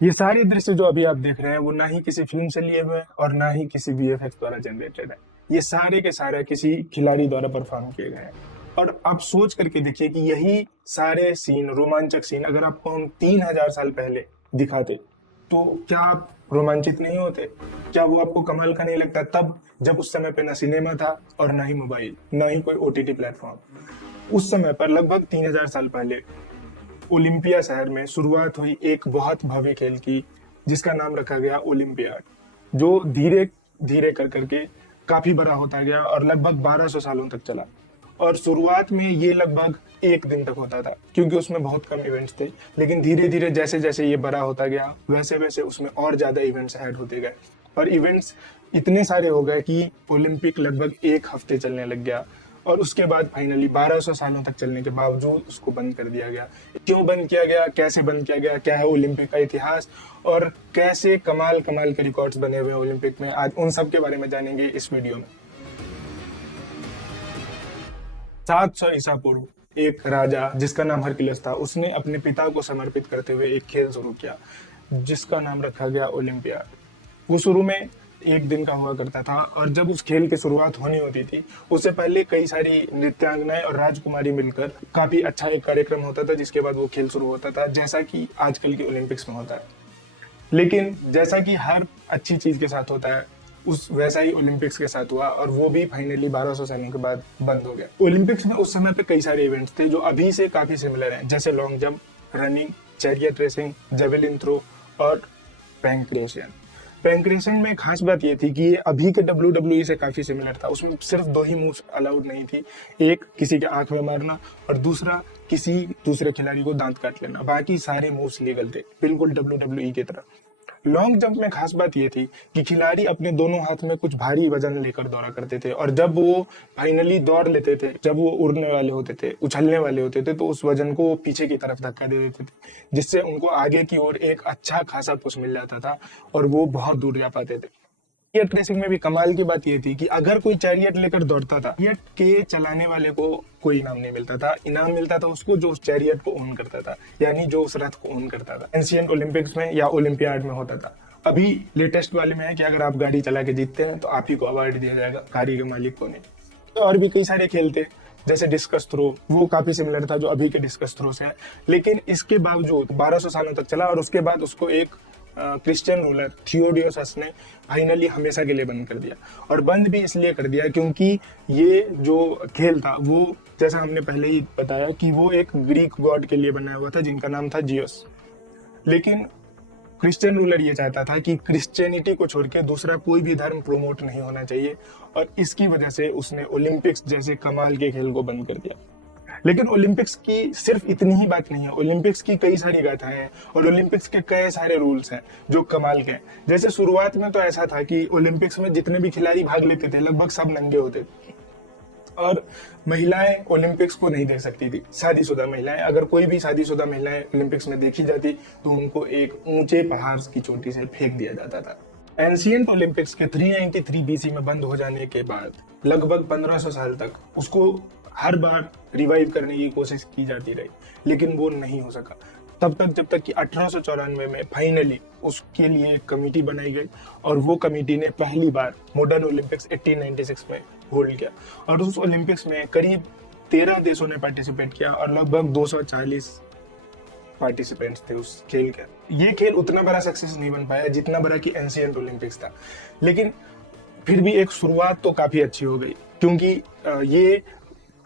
ये सारे दृश्य जो अभी आप देख रहे हैं वो ना ही किसी फिल्म से लिए हुए हैं और ना ही किसी वीएफएक्स द्वारा जनरेटेड है। ये सारे के सारे किसी खिलाड़ी द्वारा परफॉर्म किए गए हैं। और आप सोच करके देखिए कि यही सारे सीन, रोमांचक सीन, अगर आपको हम 3000 साल पहले दिखाते तो क्या आप रोमांचित नहीं होते? क्या वो आपको कमाल का नहीं लगता? तब जब उस समय पे ना सिनेमा था और ना ही मोबाइल, ना ही कोई ओटीटी प्लेटफॉर्म। उस समय पर लगभग 3000 साल पहले ओलंपिया शहर में शुरुआत हुई एक बहुत भव्य खेल की, जिसका नाम रखा गया ओलंपियाड, जो धीरे धीरे कर करके काफी बड़ा होता गया और लगभग 1200 सालों तक चला। और शुरुआत में ये लगभग एक दिन तक होता था क्योंकि उसमें बहुत कम इवेंट्स थे, लेकिन धीरे धीरे जैसे जैसे ये बड़ा होता गया वैसे वैसे उसमें और ज्यादा इवेंट्स ऐड होते गए और इवेंट्स इतने सारे हो गए कि ओलंपिक लगभग एक हफ्ते चलने लग गया। और उसके बाद फाइनली 1200 सालों तक चलने के बावजूद उसको बंद कर दिया गया। क्यों बंद किया गया, कैसे बंद किया गया, क्या है ओलंपिक का इतिहास और कैसे कमाल कमाल के रिकॉर्ड्स बने हुए हैं ओलंपिक में, आज उन सब के बारे में जानेंगे इस वीडियो में। 700 ईसा पूर्व एक राजा जिसका नाम हरक्यूलिस था, उसने अपने पिता को समर्पित करते हुए एक खेल शुरू किया जिसका नाम रखा गया ओलंपियाड। वो शुरू में एक दिन का हुआ करता था और जब उस खेल की शुरुआत होनी होती थी उससे पहले कई सारी नृत्यांगनाएं और राजकुमारी मिलकर काफी अच्छा एक कार्यक्रम होता था जिसके बाद वो खेल शुरू होता था, जैसा कि आजकल के ओलंपिक्स में होता है। लेकिन जैसा कि हर अच्छी चीज के साथ होता है, उस वैसा ही ओलंपिक्स के साथ हुआ और वो भी फाइनली 1200 सालों के बाद बंद हो गया। ओलंपिक्स में उस समय पे कई सारे इवेंट्स थे जो अभी से काफी सिमिलर हैं, जैसे long jump, running, chariot racing, javelin throw और पैंक्रेशियन। पैंक्रेशन में खास बात ये थी कि ये अभी के WWE से काफी सिमिलर था। उसमें सिर्फ दो ही मूव्स अलाउड नहीं थी, एक किसी के आंख में मारना और दूसरा किसी दूसरे खिलाड़ी को दांत काट लेना। बाकी सारे मूव्स लीगल थे, बिल्कुल WWE की तरह। लॉन्ग जंप में खास बात ये थी कि खिलाड़ी अपने दोनों हाथ में कुछ भारी वजन लेकर दौड़ा करते थे और जब वो फाइनली दौड़ लेते थे, जब वो उड़ने वाले होते थे, उछलने वाले होते थे, तो उस वजन को वो पीछे की तरफ धक्का दे देते थे जिससे उनको आगे की ओर एक अच्छा खासा पुश मिल जाता था और वो बहुत दूर जा पाते थे। चैरियट रेसिंग में भी कमाल की बात ये थी कि अगर कोई चैरियट लेकर दौड़ता था, चैरियट के चलाने वाले को कोई इनाम नहीं मिलता था। इनाम मिलता था उसको जो उस चैरियट को ओन करता था, यानी जो उस रथ को ओन करता था। एंशियंट ओलंपिक्स में या ओलंपियाड में होता था। अभी लेटेस्ट वाले में है कि अगर आप गाड़ी चला के जीतते हैं तो आप ही को अवार्ड दिया जाएगा, गाड़ी के मालिक को नहीं। तो और भी कई सारे खेल थे, जैसे डिस्कस थ्रो, वो काफी सिमिलर था जो अभी के डिस्कस थ्रो से है। लेकिन इसके बावजूद 1200 सालों तक चला और उसके बाद उसको एक क्रिश्चियन रूलर थियोडियोसस ने फाइनली हमेशा के लिए बंद कर दिया। और बंद भी इसलिए कर दिया क्योंकि ये जो खेल था वो, जैसा हमने पहले ही बताया, कि वो एक ग्रीक गॉड के लिए बनाया हुआ था जिनका नाम था जियस। लेकिन क्रिश्चियन रूलर ये चाहता था कि क्रिश्चियनिटी को छोड़ के दूसरा कोई भी धर्म प्रोमोट नहीं होना चाहिए और इसकी वजह से उसने ओलंपिक्स जैसे कमाल के खेल को बंद कर दिया। लेकिन ओलंपिक्स की सिर्फ इतनी ही बात नहीं है, ओलंपिक्स की कई सारी गाथाएं हैं और ओलंपिक्स के कई सारे रूल्स हैं जो कमाल के हैं। जैसे शुरुआत में तो ऐसा था कि ओलंपिक्स में जितने भी खिलाड़ी भाग लेते थे लगभग सब नंगे होते थे और महिलाएं ओलंपिक्स को नहीं देख सकती थी। शादीशुदा महिलाएं, अगर कोई भी शादीशुदा महिलाएं ओलंपिक्स में देखी जाती तो उनको एक ऊंचे पहाड़ की चोटी से फेंक दिया जाता था। एंशियंट ओलंपिक्स के 393 बीसी में बंद हो जाने के बाद लगभग 1500 साल तक उसको हर बार रिवाइव करने की कोशिश की जाती रही, लेकिन वो नहीं हो सका। तब तक जब तक कि 1894 में फाइनली उसके लिए एक कमेटी बनाई गई और वो कमेटी ने पहली बार मॉडर्न ओलंपिक्स 1896 में होल्ड किया। और उस ओलंपिक्स में करीब 13 देशों ने पार्टिसिपेट किया और लगभग 240 पार्टिसिपेंट्स थे उस खेल के। ये खेल उतना बड़ा सक्सेस नहीं बन पाया जितना बड़ा कि एंशियंट ओलंपिक्स था, लेकिन फिर भी एक शुरुआत तो काफी अच्छी हो गई क्योंकि ये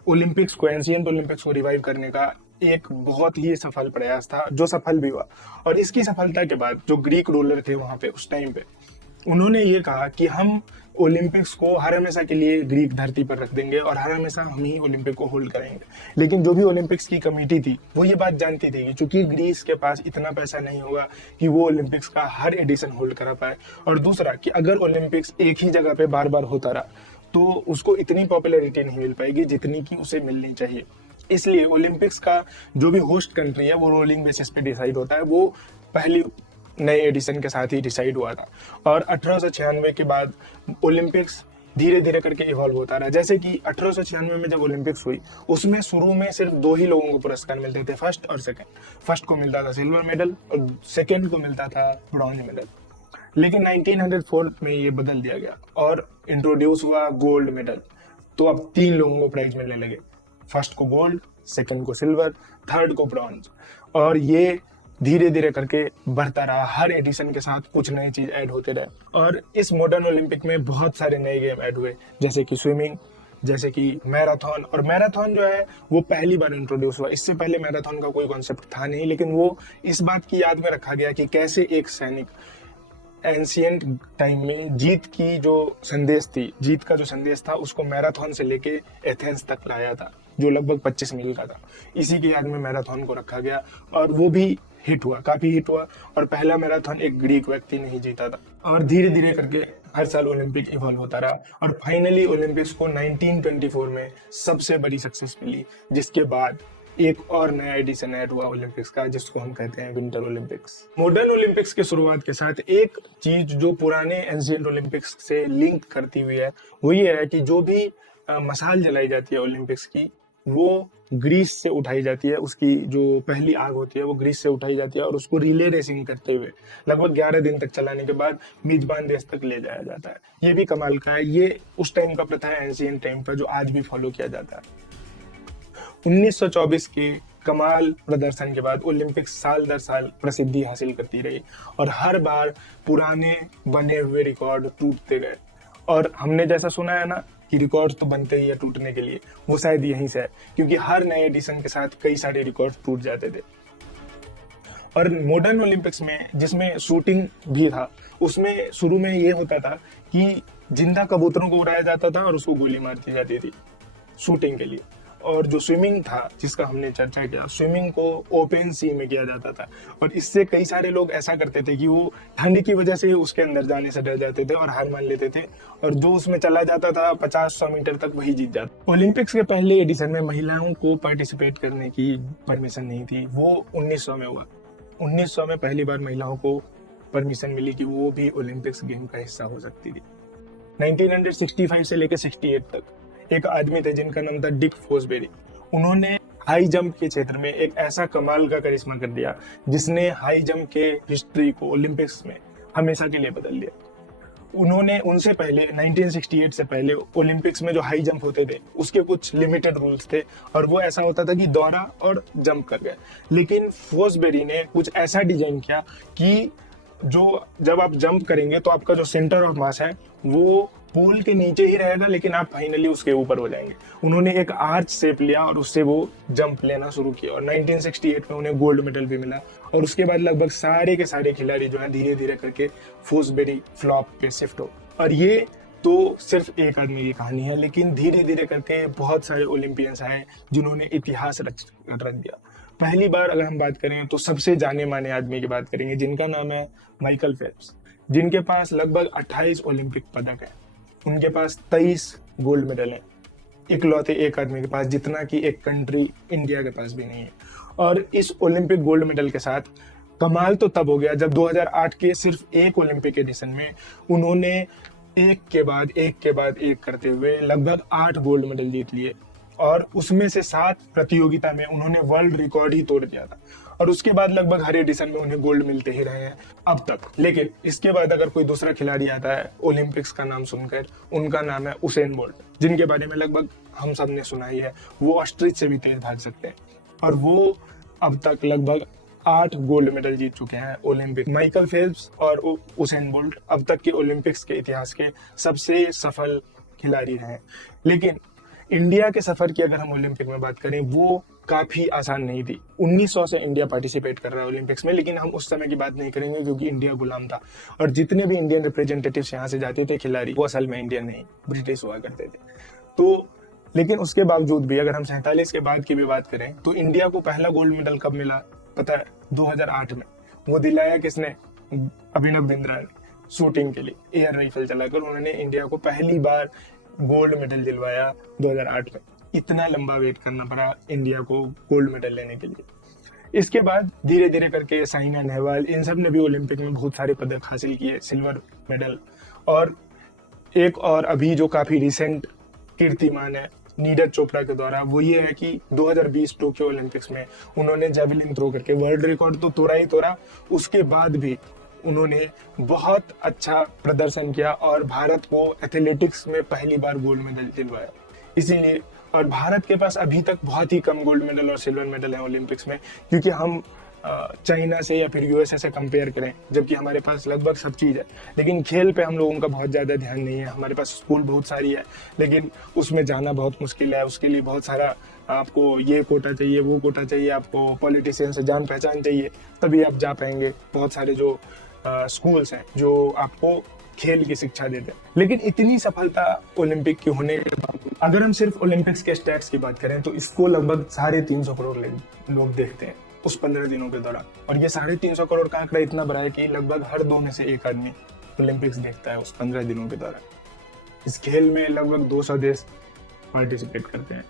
ओलंपिक्स को, एंशियंट ओलंपिक्स को रिवाइव करने का एक बहुत ही सफल प्रयास था जो सफल भी हुआ। और इसकी सफलता के बाद जो ग्रीक रूलर थे वहां पे उस टाइम पे, उन्होंने ये कहा कि हम ओलंपिक्स को हर हमेशा के लिए ग्रीक धरती पर रख देंगे और हर हमेशा हम ही ओलंपिक को होल्ड करेंगे। लेकिन जो भी ओलंपिक्स की कमेटी थी वो ये बात जानती थी कि चूंकि ग्रीस के पास इतना पैसा नहीं होगा कि वो ओलंपिक्स का हर एडिशन होल्ड करा पाए, और दूसरा कि अगर ओलंपिक्स एक ही जगह पे बार बार होता रहा तो उसको इतनी पॉपुलैरिटी नहीं मिल पाएगी जितनी कि उसे मिलनी चाहिए। इसलिए ओलंपिक्स का जो भी होस्ट कंट्री है वो रोलिंग बेसिस पे डिसाइड होता है। वो पहली नए एडिशन के साथ ही डिसाइड हुआ था और 1896 के बाद ओलंपिक्स धीरे धीरे करके इवॉल्व होता रहा। जैसे कि 1896 में जब ओलंपिक्स हुई, उसमें शुरू में सिर्फ 2 ही लोगों को पुरस्कार मिलते थे, फर्स्ट और सेकंड। फर्स्ट को मिलता था सिल्वर मेडल और सेकंड को मिलता था ब्रॉन्ज मेडल। लेकिन 1904 में ये बदल दिया गया और इंट्रोड्यूस हुआ गोल्ड मेडल। तो अब 3 लोगों को प्राइज मिलने लगे, फर्स्ट को गोल्ड, सेकंड को सिल्वर, थर्ड को ब्रॉन्ज। और ये धीरे धीरे करके बढ़ता रहा, हर एडिशन के साथ कुछ नई चीज ऐड होते रहे। और इस मॉडर्न ओलंपिक में बहुत सारे नए गेम ऐड हुए, जैसे कि स्विमिंग, जैसे कि मैराथन। और मैराथन जो है वो पहली बार इंट्रोड्यूस हुआ, इससे पहले मैराथन का कोई कॉन्सेप्ट था नहीं, लेकिन वो इस बात की याद में रखा गया कि कैसे एक सैनिक एंशियंट टाइम में जीत की जो संदेश थी, जीत का जो संदेश था, उसको मैराथन से लेके एथेंस तक लाया था, जो लगभग 25 मील का था। इसी की याद में मैराथन को रखा गया और वो भी हिट हुआ, काफी हिट हुआ। और पहला मैराथन एक ग्रीक व्यक्ति ने ही जीता था। और धीरे धीरे करके हर साल ओलंपिक इवॉल्व होता रहा और फाइनली ओलंपिक्स को 1924 में सबसे बड़ी सक्सेस मिली, जिसके बाद एक और नया एडिशन ऐड हुआ ओलंपिक्स का, जिसको हम कहते हैं विंटर ओलंपिक्स। मॉडर्न ओलंपिक्स के शुरुआत के साथ एक चीज जो पुराने एंशिएंट ओलंपिक्स से लिंक करती हुई है, वो ये है कि जो भी मशाल जलाई जाती है ओलंपिक्स की, वो ग्रीस से उठाई जाती है। उसकी जो पहली आग होती है वो ग्रीस से उठाई जाती है और उसको रिले रेसिंग करते हुए लगभग 11 दिन तक चलाने के बाद मेजबान देश तक ले जाया जाता है। ये भी कमाल का है, ये उस टाइम का प्रथा है, एंशिएंट टाइम का, जो आज भी फॉलो किया जाता है। 1924 के कमाल प्रदर्शन के बाद ओलंपिक्स साल दर साल प्रसिद्धि हासिल करती रही और हर बार पुराने बने हुए रिकॉर्ड टूटते गए। और हमने जैसा सुना है ना कि रिकॉर्ड तो बनते ही है टूटने के लिए, वो शायद यहीं से है, क्योंकि हर नए एडिशन के साथ कई सारे रिकॉर्ड टूट जाते थे। और मॉडर्न ओलंपिक्स में जिसमें शूटिंग भी था, उसमें शुरू में ये होता था कि जिंदा कबूतरों को उड़ाया जाता था और उसको गोली मार दी जाती थी शूटिंग के लिए। और जो स्विमिंग था, जिसका हमने चर्चा किया, स्विमिंग को ओपन सी में किया जाता था। और इससे कई सारे लोग ऐसा करते थे कि वो ठंड की वजह से उसके अंदर जाने से डर जाते थे और हार मान लेते थे, और जो उसमें चला जाता था 50-100 मीटर तक, वही जीत जाता। ओलंपिक्स के पहले एडिशन में महिलाओं को पार्टिसिपेट करने की परमिशन नहीं थी, वो 1900 में हुआ। 1900 में पहली बार महिलाओं को परमिशन मिली कि वो भी ओलंपिक्स गेम का हिस्सा हो सकती थी। 1965 से लेकर 68 तक एक आदमी थे जिनका नाम था डिक फोसबेरी। उन्होंने हाई जंप के क्षेत्र में एक ऐसा कमाल का करिश्मा कर दिया, जिसने हाई जंप के हिस्ट्री को ओलंपिक्स में हमेशा के लिए बदल दिया। उन्होंने उनसे पहले 1968 से पहले ओलंपिक्स में जो हाई जंप होते थे उसके कुछ लिमिटेड रूल्स थे, और वो ऐसा होता था कि दौड़ा और जंप कर गए। लेकिन फोसबेरी ने कुछ ऐसा डिजाइन किया कि जो जब आप जंप करेंगे तो आपका जो सेंटर ऑफ मास है वो पूल के नीचे ही रहेगा, लेकिन आप फाइनली उसके ऊपर हो जाएंगे। उन्होंने एक आर्च शेप लिया और उससे वो जंप लेना शुरू किया, और 1968 में उन्हें गोल्ड मेडल भी मिला। और उसके बाद लगभग सारे के सारे खिलाड़ी जो है धीरे धीरे करके फोसबेरी फ्लॉप पे शिफ्ट हो। और ये तो सिर्फ एक आदमी की कहानी है, लेकिन धीरे धीरे करके बहुत सारे ओलंपियंस आए जिन्होंने इतिहास रच दिया। पहली बार अगर हम बात करें तो सबसे जाने माने आदमी की बात करेंगे, जिनका नाम है माइकल फेल्प्स, जिनके पास लगभग 28 ओलंपिक पदक है। उनके पास 23 गोल्ड मेडल हैं, इकलौते एक आदमी के पास, जितना कि एक कंट्री इंडिया के पास भी नहीं है। और इस ओलंपिक गोल्ड मेडल के साथ कमाल तो तब हो गया जब 2008 के सिर्फ एक ओलंपिक एडिशन में उन्होंने एक के बाद एक करते हुए लगभग 8 गोल्ड मेडल जीत लिए, और उसमें से 7 प्रतियोगिता में उन्होंने वर्ल्ड रिकॉर्ड ही तोड़ दिया था। और उसके बाद लगभग हर एडिशन में उन्हें गोल्ड मिलते ही रहे हैं अब तक। लेकिन इसके बाद अगर कोई दूसरा खिलाड़ी आता है ओलंपिक्स का नाम सुनकर, उनका नाम है उसेन बोल्ट, जिनके बारे में लगभग हम सब ने सुना ही है। वो ऑस्ट्रिच से भी तेज भाग सकते हैं, और वो अब तक लगभग 8 गोल्ड मेडल जीत चुके हैं ओलंपिक। माइकल फेल्प्स और उसेन बोल्ट अब तक के ओलंपिक्स के इतिहास के सबसे सफल खिलाड़ी हैं। लेकिन इंडिया के सफर की अगर हम ओलंपिक में बात करें, वो काफी आसान नहीं थी। 1900 से इंडिया पार्टिसिपेट कर रहा है ओलंपिक्स में, लेकिन हम उस समय की बात नहीं करेंगे क्योंकि इंडिया गुलाम था, और जितने भी इंडियन रिप्रेजेंटेटिव्स यहाँ से जाते थे खिलाड़ी, वो असल में इंडियन नहीं, ब्रिटिश हुआ करते थे। तो लेकिन उसके बावजूद भी अगर हम 47 के बाद की भी बात करें तो इंडिया को पहला गोल्ड मेडल कब मिला पता है? 2008 में। वो दिलाया किसने? अभिनव बिंद्रा ने, शूटिंग के लिए एयर राइफल चलाकर उन्होंने इंडिया को पहली बार गोल्ड मेडल दिलवाया 2008 में। इतना लंबा वेट करना पड़ा इंडिया को गोल्ड मेडल लेने के लिए। इसके बाद धीरे धीरे करके साइना नेहवाल, इन सब ने भी ओलंपिक में बहुत सारे पदक हासिल किए, सिल्वर मेडल। और एक और अभी जो काफी रिसेंट कीर्तिमान है नीरज चोपड़ा के द्वारा, वो ये है कि 2020 टोक्यो ओलंपिक्स में उन्होंने जेवलिन थ्रो करके वर्ल्ड रिकॉर्ड तो तोड़ा ही तोड़ा, उसके बाद भी उन्होंने बहुत अच्छा प्रदर्शन किया और भारत को एथलेटिक्स में पहली बार गोल्ड मेडल दिलवाया। इसीलिए, और भारत के पास अभी तक बहुत ही कम गोल्ड मेडल और सिल्वर मेडल है ओलंपिक्स में, क्योंकि हम चाइना से या फिर यूएसए से कंपेयर करें, जबकि हमारे पास लगभग सब चीज़ है, लेकिन खेल पे हम लोगों का बहुत ज़्यादा ध्यान नहीं है। हमारे पास स्कूल बहुत सारी है, लेकिन उसमें जाना बहुत मुश्किल है। उसके लिए बहुत सारा आपको ये कोटा चाहिए, वो कोटा चाहिए, आपको पॉलिटिशियन से जान पहचान चाहिए, तभी आप जा पाएंगे। बहुत सारे जो स्कूल्स हैं जो आपको खेल की शिक्षा देते हैं। लेकिन इतनी सफलता ओलंपिक की होने के बावजूद, अगर हम सिर्फ ओलंपिक्स के स्टैट्स की बात करें तो इसको लगभग 350 करोड़ लोग देखते हैं उस 15 दिनों के दौरान। और ये 350 करोड़ का आंकड़ा इतना बड़ा है कि लगभग हर 2 में से 1 आदमी ओलंपिक्स देखता है उस 15 दिनों के दौरान। इस खेल में लगभग 200 देश पार्टिसिपेट करते हैं।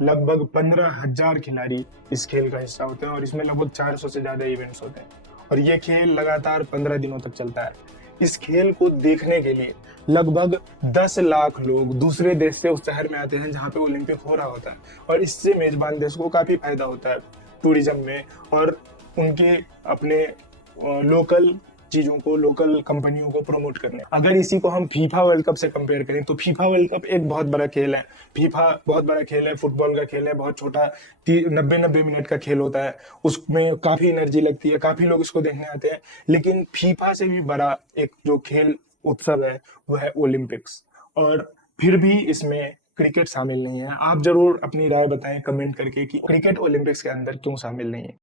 लगभग 15,000 खिलाड़ी इस खेल का हिस्सा होते हैं और इसमें लगभग 400 से ज्यादा इवेंट्स होते हैं। और ये खेल लगातार 15 दिनों तक चलता है। इस खेल को देखने के लिए लगभग 10 लाख लोग दूसरे देश से उस शहर में आते हैं जहाँ पे ओलंपिक हो रहा होता है, और इससे मेजबान देश को काफी फायदा होता है टूरिज्म में, और उनके अपने लोकल चीजों को, लोकल कंपनियों को प्रमोट करने। अगर इसी को हम फीफा वर्ल्ड कप से कंपेयर करें तो फीफा वर्ल्ड कप एक बहुत बड़ा खेल है। फीफा बहुत बड़ा खेल है, फुटबॉल का खेल है, बहुत छोटा 90 मिनट का खेल होता है, उसमें काफी एनर्जी लगती है, काफी लोग इसको देखने आते हैं। लेकिन फीफा से भी बड़ा एक जो खेल उत्सव है वो है ओलंपिक्स, और फिर भी इसमें क्रिकेट शामिल नहीं है। आप जरूर अपनी राय बताएं कमेंट करके कि क्रिकेट ओलंपिक्स के अंदर क्यों शामिल नहीं है।